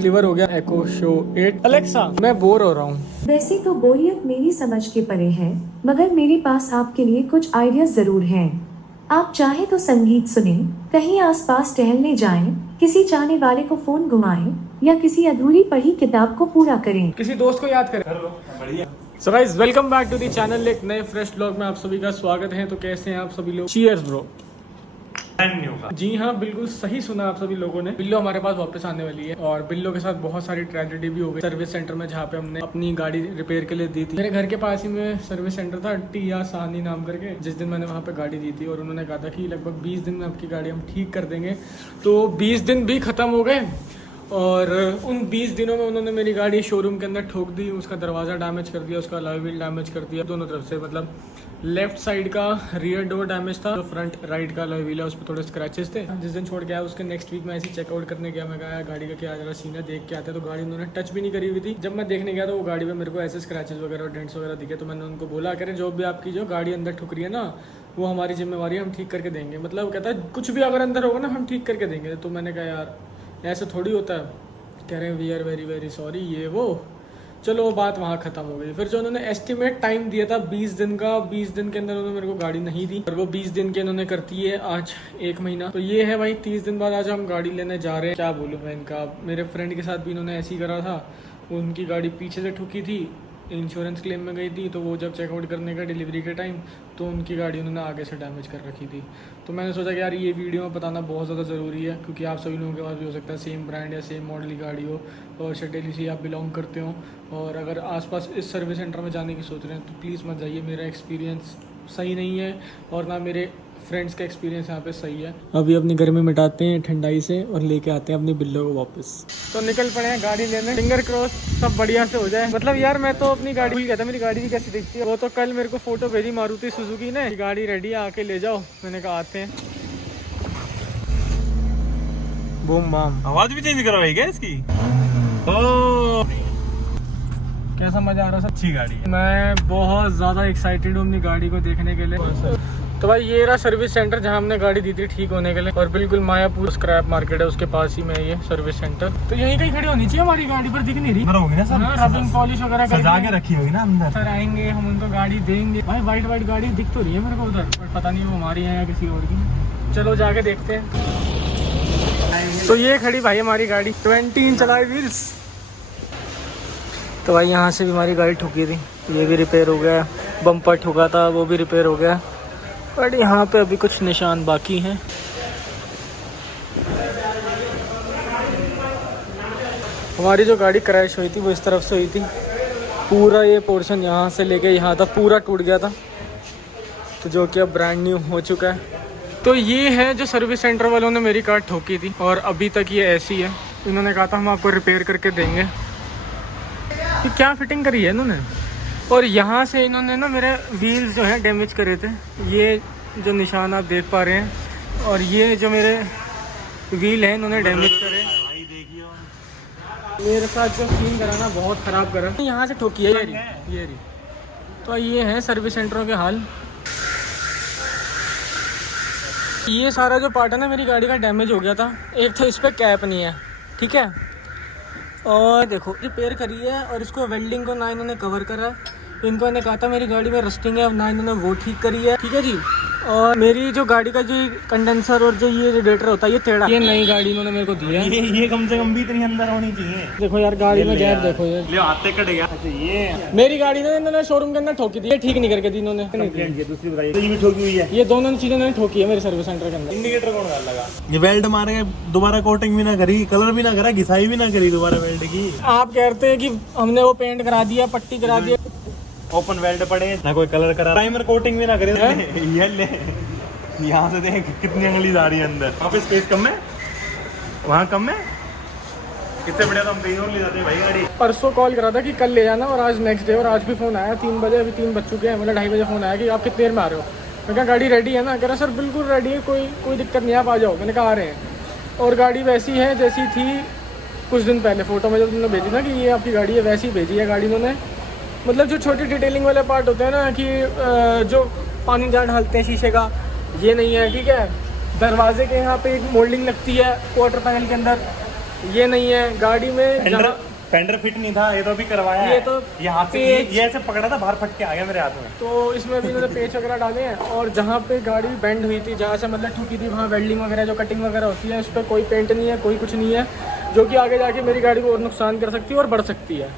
Deliver हो गया एको show 8। Alexa मैं बोर हो रहा हूँ। वैसे तो बोरियत मेरी समझ के परे है, मगर मेरे पास आपके लिए कुछ आइडियाज जरूर हैं। आप चाहे तो संगीत सुने, कहीं आसपास टहलने जाएं, किसी चाहने वाले को फोन घुमाएं, या किसी अधूरी पढ़ी किताब को पूरा करें। किसी दोस्त को याद करें। बढ़िया। So guys welcome back to the channel. एक नए फ्रेश ब्लॉग में आप सभी का स्वागत है। तो कैसे हैं आप सभी लोग? Cheers bro. जी हाँ, बिल्कुल सही सुना आप सभी लोगों ने। बिल्लो हमारे पास वापस आने वाली है और बिल्लो के साथ बहुत सारी ट्रेजेडी भी हो गई सर्विस सेंटर में, जहाँ पे हमने अपनी गाड़ी रिपेयर के लिए दी थी। मेरे घर के पास ही में सर्विस सेंटर था, टिया साहनी नाम करके। जिस दिन मैंने वहाँ पे गाड़ी दी थी और उन्होंने कहा था कि लगभग 20 दिन में आपकी गाड़ी हम ठीक कर देंगे, तो 20 दिन भी खत्म हो गए और उन 20 दिनों में उन्होंने मेरी गाड़ी शोरूम के अंदर ठोक दी। उसका दरवाज़ा डैमेज कर दिया, उसका अलॉय व्हील डैमेज कर दिया दोनों तरफ से। मतलब लेफ्ट साइड का रियर डोर डैमेज था, जो फ्रंट राइट का अलॉय व्हील है उस पर थोड़े स्क्रैचेस थे। जिस दिन छोड़ के आया उसके नेक्स्ट वीक में ऐसे चेकआउट करने गया। मैं कहा गाड़ी का क्या जरा सीन है, देख के आते। तो गाड़ी उन्होंने टच भी नहीं करी हुई थी। जब मैं देखने गया तो वो गाड़ी में मेरे को ऐसे स्क्रैचेस वगैरह और डेंट्स वगैरह दिखे। तो मैंने उनको बोला करें जो भी आपकी जो गाड़ी अंदर ठुक रही है ना, वो हमारी जिम्मेवारी है, हम ठीक करके देंगे। मतलब कहता है कुछ भी अगर अंदर होगा ना हम ठीक करके देंगे। तो मैंने कहा यार ऐसे थोड़ी होता है। कह रहे हैं we are very very sorry ये वो। चलो वो बात वहाँ ख़त्म हो गई। फिर जो उन्होंने एस्टिमेट टाइम दिया था 20 दिन का, 20 दिन के अंदर उन्होंने मेरे को गाड़ी नहीं दी और वो 20 दिन के इन्होंने करती है आज 1 महीना। तो ये है भाई 30 दिन बाद आज हम गाड़ी लेने जा रहे हैं। क्या बोलूँ मैं इनका। मेरे फ्रेंड के साथ भी इन्होंने ऐसे ही करा था। उनकी गाड़ी पीछे से ठुकी थी, इंश्योरेंस क्लेम में गई थी। तो वो जब चेकआउट करने का डिलीवरी के टाइम, तो उनकी गाड़ी उन्होंने आगे से डैमेज कर रखी थी। तो मैंने सोचा कि यार ये वीडियो में बताना बहुत ज़्यादा ज़रूरी है, क्योंकि आप सभी लोगों के पास भी हो सकता है सेम ब्रांड या सेम मॉडल की गाड़ी हो और शेडेली से आप बिलोंग करते हो और अगर आसपास इस सर्विस सेंटर में जाने की सोच रहे हैं तो प्लीज़ मत जाइए। मेरा एक्सपीरियंस सही नहीं है और ना मेरे फ्रेंड्स का एक्सपीरियंस यहाँ पे सही है। अभी अपनी गर्मी मिटाते हैं ठंडाई से और लेके आते हैं अपनी बिल्लो को वापस। तो निकल पड़े हैं गाड़ी लेने। फिंगर क्रॉस सब बढ़िया से हो जाए। मतलब यार मैं तो अपनी गाड़ी भूल गया था, मेरी गाड़ी भी कैसी दिखती है। वो तो कल मेरे को फोटो भेजी मारुति सुजुकी ने, गाड़ी रेडी है आके ले जाओ। मैंने कहा आते हैं। Boom bam. आवाज भी चेंज करवाई क्या इसकी? कैसा मजा आ रहा है? अच्छी गाड़ी है। मैं बहुत ज़्यादा एक्साइटेड हूँ अपनी गाड़ी को देखने के लिए। तो भाई ये रहा सर्विस सेंटर जहाँ हमने गाड़ी दी थी ठीक होने के लिए, और बिल्कुल मायापुर स्क्रैप मार्केट है उसके पास ही में ये सर्विस सेंटर। तो यहीं कहीं खड़ी होनी चाहिए हमारी गाड़ी, पर दिख नहीं रही। होगी ना सर, रबिंग पॉलिश वगैरह सजा के रखी होगी ना अंदर। सर आएंगे हम उनको गाड़ी देंगे। भाई वाइट वाइट गाड़ी दिख तो रही है मेरे को उधर, पर पता नहीं वो हमारी है या किसी और की। चलो जाके देखते हैं। तो ये खड़ी भाई हमारी गाड़ी 20 चलाई व्हील्स। तो भाई यहाँ से भी हमारी गाड़ी ठुकी थी, ये भी रिपेयर हो गया। बम्पर ठुका था वो भी रिपेयर हो गया, बट यहाँ पे अभी कुछ निशान बाकी हैं। हमारी जो गाड़ी क्रैश हुई थी वो इस तरफ से हुई थी। पूरा ये पोर्शन यहाँ से लेके यहाँ तक पूरा टूट गया था, तो जो कि अब ब्रांड न्यू हो चुका है। तो ये है जो सर्विस सेंटर वालों ने मेरी कार ठोकी थी और अभी तक ये ऐसी है। इन्होंने कहा था हम आपको रिपेयर करके देंगे। ये क्या फिटिंग करी है इन्होंने। और यहाँ से इन्होंने ना मेरे व्हील्स जो हैं डैमेज करे थे, ये जो निशान आप देख पा रहे हैं। और ये जो मेरे व्हील हैं इन्होंने डैमेज करे। मेरे साथ जो सीन करा ना बहुत ख़राब करा। यहाँ से ठोकी है ये रही। तो ये हैं सर्विस सेंटरों के हाल। ये सारा जो पार्ट है ना मेरी गाड़ी का डैमेज हो गया था। एक तो इस पर कैप नहीं है, ठीक है। और देखो रिपेयर करी है और इसको वेल्डिंग को ना इन्होंने कवर करा है। इनको मैंने कहा था मेरी गाड़ी में रस्टिंग है, ना इन्होंने वो ठीक करी है, ठीक है जी। और मेरी जो गाड़ी का जो कंडेंसर और जो ये रेडिएटर होता है ये टेढ़ा, ये नई गाड़ी इन्होंने मेरे को दी है। ये कम से कम भी इतनी अंदर होनी चाहिए। देखो यार गाड़ी में गैप देखो ये ले आते कट गया। अच्छा ये मेरी गाड़ी ने इन्होंने शोरूम के अंदर ठोकी थी, ये ठीक नहीं करके दी इन्होंने। दूसरी बताइए। ये भी ठोकी हुई है। ये दोनों चीजें इन्होंने ठोकी है मेरे सर्विस सेंटर के अंदर। इंडिकेटर कौन डाल लगा? ये वेल्ड मार के दोबारा कोटिंग भी ना करी, कलर भी ना करा, घिसाई भी ना करी दोबारा वेल्ड की। आप कहते हैं कि हमने वो पेंट करा दिया, पट्टी करा दिया, ओपन वेल्ड पड़े ना, कोई कलर करा, प्राइमर कोटिंग भी ना करे। ये ले यहाँ से देख कितनी अंगली जा रही है अंदर। वहाँ पे स्पेस कम है, वहाँ कम है। किससे बढ़िया तो हम कहीं और ले जाते हैं भाई गाड़ी। परसों कॉल करा था कि कल ले जाना और आज नेक्स्ट डे, और आज भी फ़ोन आया 3 बजे। अभी 3 बज चुके हैं, मतलब 2:30 बजे फ़ोन आया कि आप कितनी देर में आ रहे हो। मैं कहा गाड़ी रेडी है ना। कह रहा सर बिल्कुल रेडी है, कोई दिक्कत नहीं, आप आ जाओ। मैंने कहा आ रहे हैं। और गाड़ी वैसी है जैसी थी कुछ दिन पहले फ़ोटो में जब तुमने भेजी ना कि ये आपकी गाड़ी है, वैसी भेजी है गाड़ी उन्होंने। मतलब जो छोटी डिटेलिंग वाले पार्ट होते हैं ना, कि जो पानी जहाँ ढालते हैं शीशे का, ये नहीं है, ठीक है। दरवाजे के यहाँ पे एक मोल्डिंग लगती है क्वार्टर पैनल के अंदर, ये नहीं है गाड़ी में। जहाँ फेंडर फिट नहीं था, ये तो अभी करवाया ये है। तो ये हाथ से ये ऐसे पकड़ा था, बाहर फट के आ गया मेरे हाथ में। तो इसमें भी इन्होंने पेच वगैरह डाले हैं। और जहाँ पे गाड़ी बेंड हुई थी, जहाँ से मतलब ठुकी थी, वहाँ वेल्डिंग वगैरह जो कटिंग वगैरह होती है, उस पर कोई पेंट नहीं है, कोई कुछ नहीं है, जो कि आगे जाके मेरी गाड़ी को और नुकसान कर सकती है और बढ़ सकती है।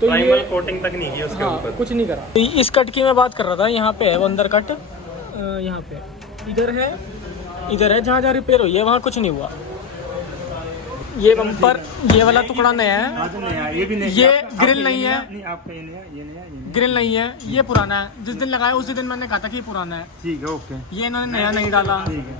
तो ये कोटिंग तक नहीं की उसके हाँ, ऊपर। कुछ नहीं करा। इस कट की मैं बात कर रहा था, यहाँ पे है वो अंदर कट, यहाँ पे इधर है, जहाँ जहाँ रिपेयर हुई है वहाँ कुछ नहीं हुआ। ये बम्पर, ये वाला टुकड़ा नया है, ये भी नहीं, ये ग्रिल नहीं है, आपका ये नया, ये नया, ग्रिल नहीं है, ये पुराना है। जिस दिन लगाया उसी दिन मैंने कहा था कि ये पुराना है। ठीक है, ओके। ये इन्होंने नया नहीं डाला,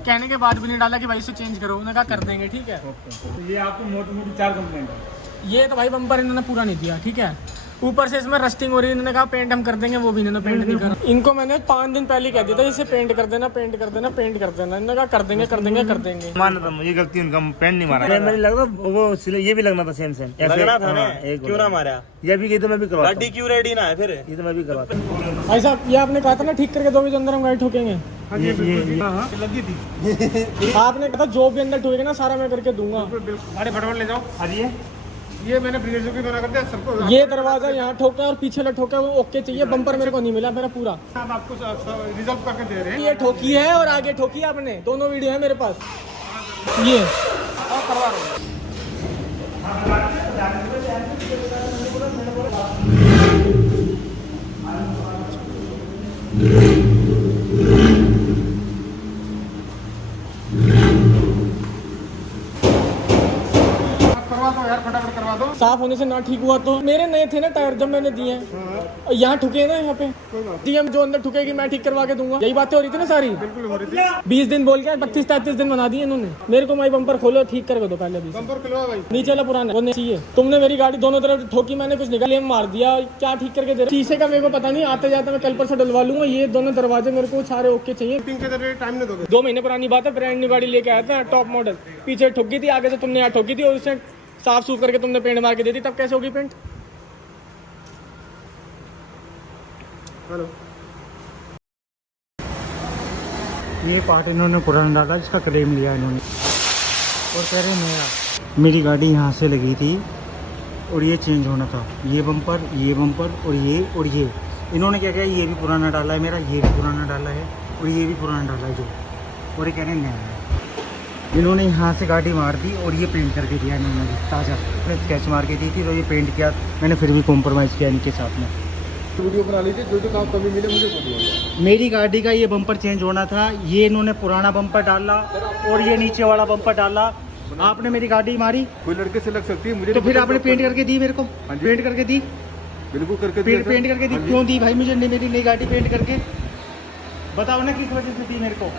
कहने के बाद भी नहीं डाला कि भाई इसे चेंज करो। उन्होंने कहा कर देंगे, ठीक है। तो ये आपको मोटी मोटी 4 कंप्लेंट है। ये तो भाई बम्पर इन्होंने पूरा नहीं दिया, ठीक है। ऊपर से इसमें रस्टिंग हो रही है, इन्होंने कहा पेंट हम कर देंगे, वो भी इन्होंने पेंट नहीं करा। इनको मैंने 5 दिन पहले कह दिया था इसे पेंट कर देना, पेंट कर देना, पेंट कर देना। इन्होंने कहा कर देंगे, कर देंगे, कर देंगे। माना था मुझे गलती, उनका पेंट नहीं मारा। मुझे लगा वो ये भी लगना था सेम लगना था ना, क्यों ना मारा। ये भी तो मैं भी करवा, गाड़ी क्यों रेडी ना है फिर, ये तो मैं भी करवाता। भाई साहब, ये आपने कहा था ना ठीक करके 2 बजे अंदर हम गाड़ी ठोकेंगे। लगी थी। आपने कहा था जो भी अंदर ठोकेगा ना सारा मैं करके दूंगा। अरे फटाफट ले जाओ। अरे ये मैंने ब्रिजेश को बना कर दिया सबको। ये दरवाजा यहाँ ठोका और पीछे वाला ठोका, वो ओके चाहिए। बम्पर मेरे को नहीं मिला मेरा पूरा। हम आपको रिजल्व करके दे रहे हैं। ये ठोकी है और आगे ठोकी है आपने, दोनों वीडियो है मेरे पास। ये करवा रहा हूँ। करवा दो यार, फटाफट करवा दो। साफ होने से ना ठीक हुआ तो मेरे नए थे ना टायर जब मैंने दिए हैं। यहाँ ठुके ना, यहाँ पे डीएम जो अंदर ठुकेगी मैं ठीक करवा के दूंगा। यही बातें हो रही थी ना सारी। बिल्कुल हो रही थी। 20 दिन बोल के 32-33 दिन बना दिए इन्होंने मेरे को। माई बम्पर खोलो, ठीक करके दो पहले। बम्पर खुलवा भाई, नीचे वाला पुराना वो नहीं चाहिए। तुमने मेरी गाड़ी दोनों तरफ ठोकी, मैंने कुछ निकाल मार दिया, क्या ठीक करके दे रहे। शीशे का मेरे को पता नहीं, आते जाते मैं कल पर से डलवा लूंगा। ये दोनों दरवाजे मेरे को सारे ओके चाहिए। टाइम नहीं दोगे। 2 महीने पुरानी बात है, ब्रांड न्यू गाड़ी लेके आया था, टॉप मॉडल। पीछे ठुकी थी, आगे से तुमने यहाँ ठोकी थी और उसे साफ सूफ करके तुमने पेंट मार के दे दी, तब कैसे होगी पेंट। हेलो, ये पार्ट इन्होंने पुराना डाला, इसका क्लेम लिया इन्होंने और कह रहे नया। मेरी गाड़ी यहाँ से लगी थी और ये चेंज होना था। ये बम्पर और ये इन्होंने क्या किया, ये भी पुराना डाला है मेरा, ये भी पुराना डाला है और ये भी पुराना डाला है जो, और ये कह रहे नया है। इन्होंने यहाँ से गाड़ी मार दी और ये पेंट करके दिया इन्होंने ताज़ा। मैंने स्केच मार के दी थी तो ये पेंट किया मैंने, फिर भी कॉम्प्रोमाइज़ किया इनके साथ में। वीडियो बना लीजिए, जो जो काम कमी मिले मुझे बोलिए। मेरी गाड़ी का ये बम्पर चेंज होना था, ये इन्होंने पुराना बम्पर डाला और ये नीचे वाला बम्पर डाला। आपने मेरी गाड़ी मारी, कोई लड़के से लग सकती है मुझे, तो फिर आपने पेंट करके दी मेरे को। पेंट करके दी, बिल्कुल करके पेंट करके दी। क्यों दी भाई मुझे मेरी नई गाड़ी पेंट करके? बताओ ना किस वजह से दी मेरे को।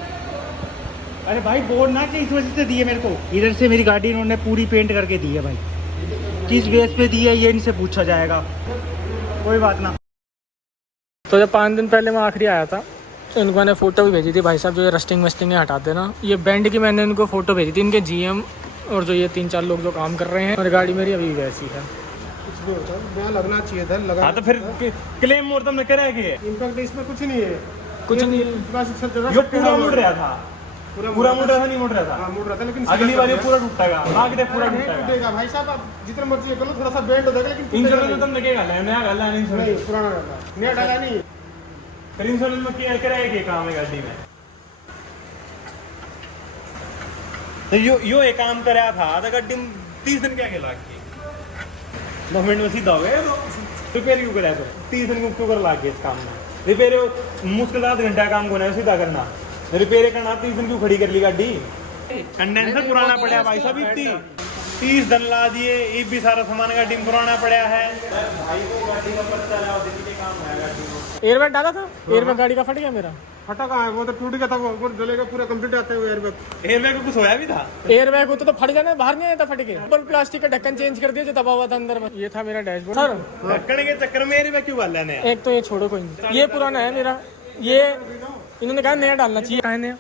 अरे भाई बोल ना कि इस वजह से दी है मेरे को। इधर से मेरी गाड़ी इन्होंने पूरी पेंट करके दी है भाई। किस बेस पे दी है ये इनसे पूछा जाएगा, कोई बात ना। तो जब 5 दिन पहले मैं आखिरी आया था तो इनको मैंने फ़ोटो भी भेजी थी, भाई साहब जो ये रस्टिंग वस्टिंग है हटा देना। ये बैंड की मैंने इनको फ़ोटो भेजी थी, इनके जीएम और जो ये 3-4 लोग जो काम कर रहे हैं। और गाड़ी मेरी अभी वैसी है। कुछ भी होता है, यहाँ लगना चाहिए था, लगा। हाँ तो फिर क्लेम मोड़ तुमने करा है, इनफैक्ट इसमें कुछ नहीं है, कुछ नहीं। बस सब जगह ये पूरा मुड़ रहा था, पूरा मुड़ रहा था, नहीं मुड़ रहा था। हाँ, मुड़ रहा था, लेकिन अगली बार ये पूरा टूटेगा, आगे देख पूरा नहीं टूटेगा। टूटेगा भाई साहब, आप जितना मर्जी कर लो, थोड़ा सा बेंड हो जाएगा, लेकिन टूटेगा इंश्योरेंस नहीं। में तुम लगेगा नया गाला नहीं, नहीं, पुराना डाला, नया डाला नहीं। फिर इंश्योरेंस में क्या करेगा, क्या काम है गाड़ी में? तो यो एक काम कराया था तो गाड़ी में 30 दिन क्या के लाग की गवर्नमेंट में सीधा हो गया। तो रिपेयर क्यों कराया तो 30 दिन क्यों कर लाग गया इस काम में? रिपेयर मुश्किल 7 घंटा काम को है सीधा करना, रिपेयर करना 30 दिन क्यों खड़ी कर ली गाड़ी? कंडेंसर पुराना पड़ा भाई साहब, इतनी 30 दिन ला दिए, ये भी सारा सामान गाड़ी में पुराना पड़ा है। भाई को गाड़ी का पता चला, देखिए काम है गाड़ी में। एयरबैग डाला था, एयरबैग गाड़ी का फट गया मेरा। फटा कहाँ है, वो तो टूट गया था, वो जलेगा पूरा कंप्लीट आते हुए एयरबैग को कुछ होया भी था। एयरबैग होता तो फट जाना, बाहर नहीं आया था फट के। ऊपर प्लास्टिक का ढक्कन चेंज कर दिया जो दबा हुआ था अंदर में। ये था मेरा डैशबोर्ड सर। ढक्कन के चक्कर में एयरबैग क्यों डाल लेने? एक तो ये छोड़ो, कोई नहीं, ये पुराना है मेरा। ये इन्होंने कहा नया डालना चाहिए, कहा नया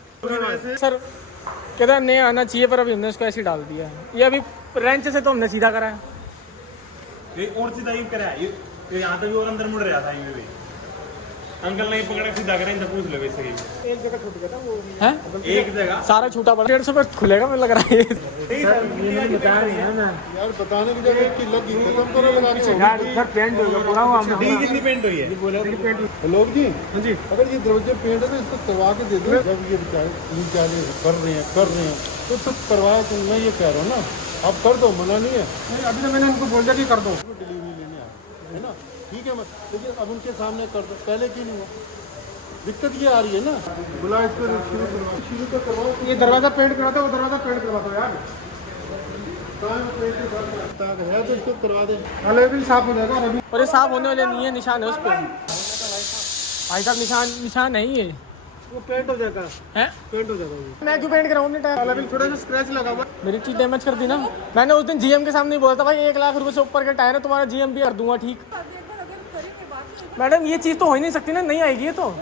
सर कहता नया आना चाहिए, पर अभी हमने उसको ऐसे डाल दिया है। ये अभी रेंच से तो हमने सीधा करा है। ये और सीधा यूं करा है, ये यहाँ तक भी और अंदर मुड़ रहा था, ये भी अंकल नहीं पकड़े सीधा करें तो पूछ लो वैसे ही। एक जगह छूट गया था वो है, एक जगह सारा छूटा पड़ा। 150 रुपये खुलेगा मुझे लग रहा है। बताया नहीं है ना यार बताने की जगह कि लगी खत्म करो लगा के यार सर पेंट हो गया पूरा हुआ डी कितनी पेंट हुई है? लोग जी हाँ जी, अगर ये दरवाजे पेंट है तो इसको करवा के दे दो। जब ये बेचारे तीन चार कर रहे हैं तो सब करवाया तो मैं ये कह रहा हूँ ना, आप कर दो, मना नहीं है। नहीं अभी तो मैंने उनको बोल दिया कि कर दो। डिलीवरी लेने आए है ना, ठीक है लेकिन अब उनके सामने कर दो, पहले क्यों नहीं हुआ? दिक्कत ये आ रही है ना, बुला इसको शुरू तो करवाओ। ये दरवाजा पेंट करवाता है, वो दरवाजा पेंट करवाता है यार। है तो इसको करवा दे। अलग भी साफ हो जाएगा। अभी और ये साफ होने वाले नहीं है, निशान है उस पर भाई साहब, निशान नहीं है, वो पेंट हो जाएगा, है पेंट हो जाएगा। मैं क्यों पेंट कराऊँ अपने टायर? अभी थोड़ा सा स्क्रैच लगा हुआ। मेरी चीज डैमेज कर दी ना। मैंने उस दिन जीएम के सामने ही बोला था भाई 1 लाख रुपए से ऊपर का टायर है, तुम्हारा जीएम भी कर दूंगा। ठीक मैडम, ये चीज तो हो ही नहीं सकती ना, नहीं आएगी ये तो।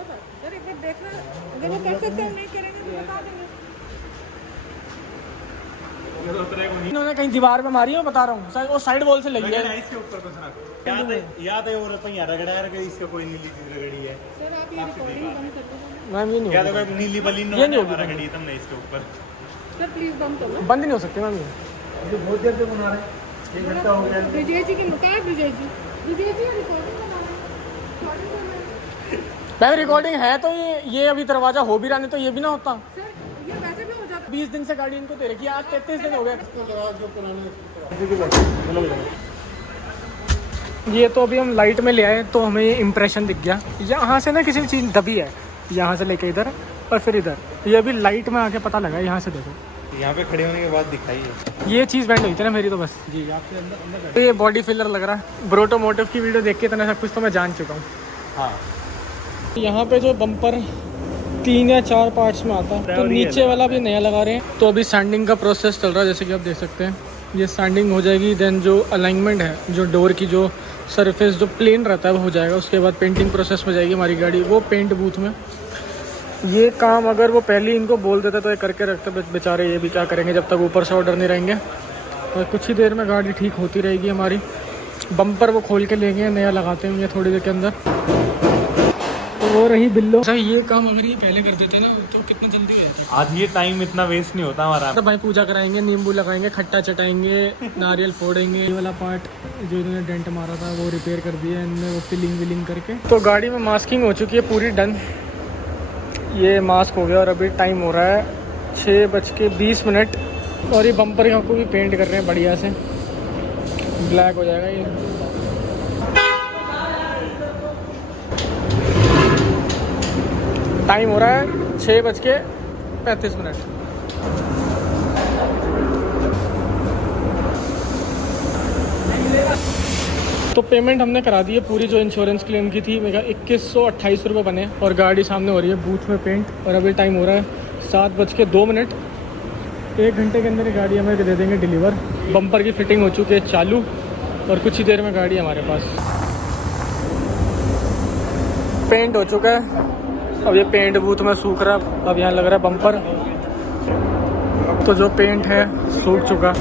इन्होंने कहीं दीवार पे मारी है, मैं बता रहा हूँ, वो साइड वॉल से लगी है। इसके ऊपर कुछ ना याद है और पहिया रगड़ा है कि इसका कोई नीली चीज रगड़ी है। मैम ये नहीं याद होगी, है कोई नीली बलिन ये नहीं होगी। रगड़ी तुमने इसके ऊपर। बंद नहीं हो सकती मैम ये। बहुत देर से बना रहे हैं, 1 घंटा हो गया। मैम रिकॉर्डिंग है तो ये अभी दरवाजा हो भी रहा, नहीं तो ये भी ना होता। 20 दिन से गाड़ी इनको दे रखी है, आज 33 दिन हो गए। ये तो अभी हम लाइट में ले आए तो हमें ये इम्प्रेशन दिख गया। यहाँ से ना किसी चीज़ दबी है, यहाँ से लेके इधर और फिर इधर। ये अभी लाइट में आके पता लगा, यहाँ से देखो, यहाँ पे खड़े होने के बाद दिखाई है ये चीज़ बैंड हुई थी ना मेरी तो बस। जी, आपसे अंदर तो ये बॉडी फिलर लग रहा है। ब्रोटोमोटिव की वीडियो देख के इतना सब कुछ तो मैं जान चुका हूँ। हाँ, यहाँ पे जो बम्पर 3 या 4 पार्ट्स में आता है, तो नीचे वाला भी नया लगा रहे हैं। तो अभी सैंडिंग का प्रोसेस चल रहा है, जैसे कि आप देख सकते हैं। ये सैंडिंग हो जाएगी, देन जो अलाइनमेंट है, जो डोर की जो सरफेस जो प्लेन रहता है वो हो जाएगा। उसके बाद पेंटिंग प्रोसेस में जाएगी हमारी गाड़ी, वो पेंट बूथ में। ये काम अगर वो पहले इनको बोल देते तो ये करके रखते, बेचारे ये भी क्या करेंगे जब तक ऊपर से ऑर्डर नहीं रहेंगे। और कुछ ही देर में गाड़ी ठीक होती रहेगी हमारी। बम्पर वो खोल के लेंगे, नया लगाते होंगे थोड़ी देर के अंदर। तो वो रही बिल्लो। सर ये काम अगर ये पहले कर देते ना तो कितना जल्दी हो जाता। आज ये टाइम इतना वेस्ट नहीं होता हमारा। तो भाई पूजा कराएंगे, नींबू लगाएंगे, खट्टा चटाएंगे, नारियल फोड़ेंगे। ये वाला पार्ट जो इन्होंने डेंट मारा था वो रिपेयर कर दिया इनने, वो फिलिंग विलिंग करके। तो गाड़ी में मास्किंग हो चुकी है पूरी डन। ये मास्क हो गया और अभी टाइम हो रहा है 6:20। और ये बम्पर को भी पेंट कर रहे हैं बढ़िया से, ब्लैक हो जाएगा ये। टाइम हो रहा है 6:35। तो पेमेंट हमने करा दी है पूरी, जो इंश्योरेंस क्लेम की थी। मेरा 2128 रुपये बने और गाड़ी सामने हो रही है बूथ में पेंट। और अभी टाइम हो रहा है 7:02। 1 घंटे के अंदर ये गाड़ी हमें दे देंगे डिलीवर। बम्पर की फिटिंग हो चुकी है चालू और कुछ ही देर में गाड़ी हमारे पास। पेंट हो चुका है, अब ये पेंट बूथ में सूख रहा है। अब यहाँ लग रहा है बम्पर, तो जो पेंट है सूख चुका।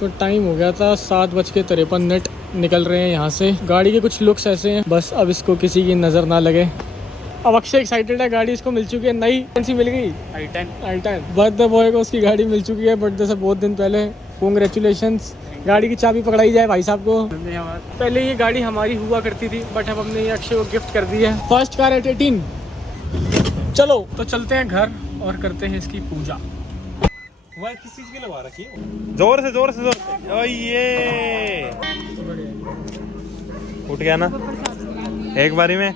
तो टाइम हो गया था 7:53। निकल रहे हैं यहाँ से। गाड़ी के कुछ लुक्स ऐसे हैं, बस अब इसको किसी की नज़र ना लगे। अब अक्षय एक्साइटेड है, गाड़ी इसको मिल चुकी है नई। कौन सी मिल गई? i10। बर्थडे बॉय को उसकी गाड़ी मिल चुकी है बर्थडे से बहुत दिन पहले। कॉन्ग्रेचुलेशंस। गाड़ी की चाबी पकड़ाई जाए भाई साहब को। पहले ये गाड़ी हमारी हुआ करती थी, बट अब हमने ये अक्षय को गिफ्ट कर दी है। First car eight 18। चलो तो चलते हैं घर और करते हैं इसकी पूजा। वह किस चीज की लगा रखी है? जोर से जोर से जोर से। ओ ये उठ गया ना एक बारी में।